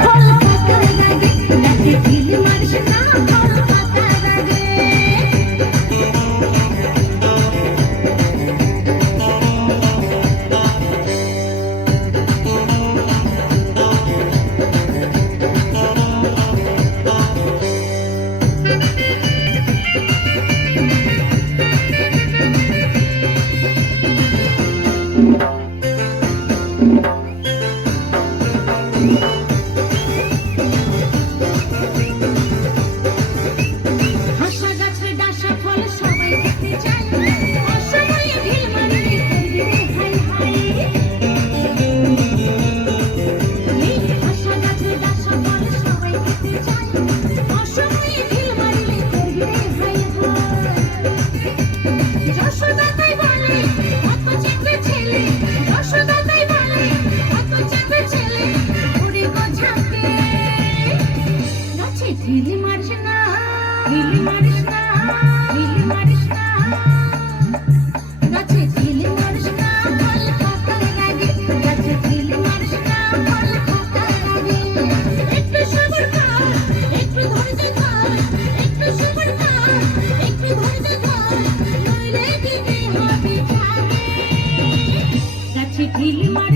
ফল পাতার দাগে গাছে ঢিল মারিস না ফল পাতার দাগে হাসা গাছের ডাসা ফল সবাই খেতে চায় অসময়ে ঢিল মারলে করবি রে হাই হাই হাসা গাছের ডাসা ফল সবাই খেতে চায় অসময়ে ঢিল মারলে করবি রে হাই হাই যশোদা তাই বলে কত চেপে ছেলে যশোদা তাই বলে কত চেপে ছেলে ওরে গো ঝাঁকে গাছে ঢিল মারিস না ঢিল মারিস না ঢিল মারিস না গাছে ঢিল মারিস না ফল পাতার দাগে গাছে ঢিল মারিস না ফল পাতার দাগে একটু সবর কর একটু ধৈর্য ধর একটু সবর কর একটু ধৈর্য ধর নইলে দিতে হবে ছাগে গাছে ঢিল মারিস